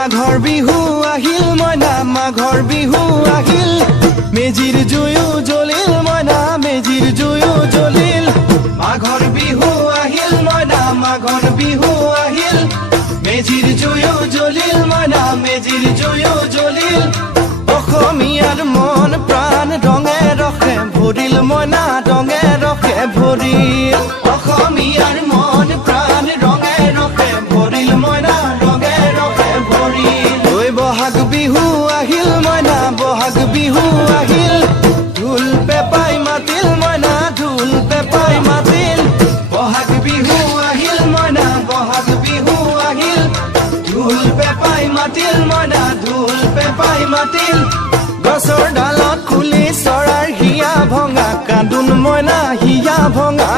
মাঘৰ বিহু আহিল মইনা মাঘৰ বিহু আহিল মেজিৰ জুয়ো জ্বলিল মইনা মেজিৰ জুয়ো জ্বলিল মাঘৰ বিহু আহিল মইনা মাঘৰ বিহু আহিল মেজিৰ জুয়ো জ্বলিল মইনা মেজিৰ জুয়ো জ্বলিল অসমীয়াৰ মন প্ৰাণ ৰঙে ৰখে ভৰিল মইনা ৰঙে ৰখে ভৰিল অসমীয়াৰ মন প্ৰাণ ৰঙে ৰখে ভৰিল মইনা ৰঙে ৰখে ভৰিল ঐ বহাগ বিহু আহিল মইনা বহাগ বিহু আহিল ঢোল পেপাই মাতিল মইনা ঢোল পেপাই মাতিল বহাগ বিহু আহিল মইনা বহাগ বিহু আহিল ঢোল পেপাই মাতিল মইনা ঢোল পেপাই মাতিল গছৰ ডালত খুলি চৰাৰ হিয়া ভঙা কান্দোন মইনা হিয়া ভঙা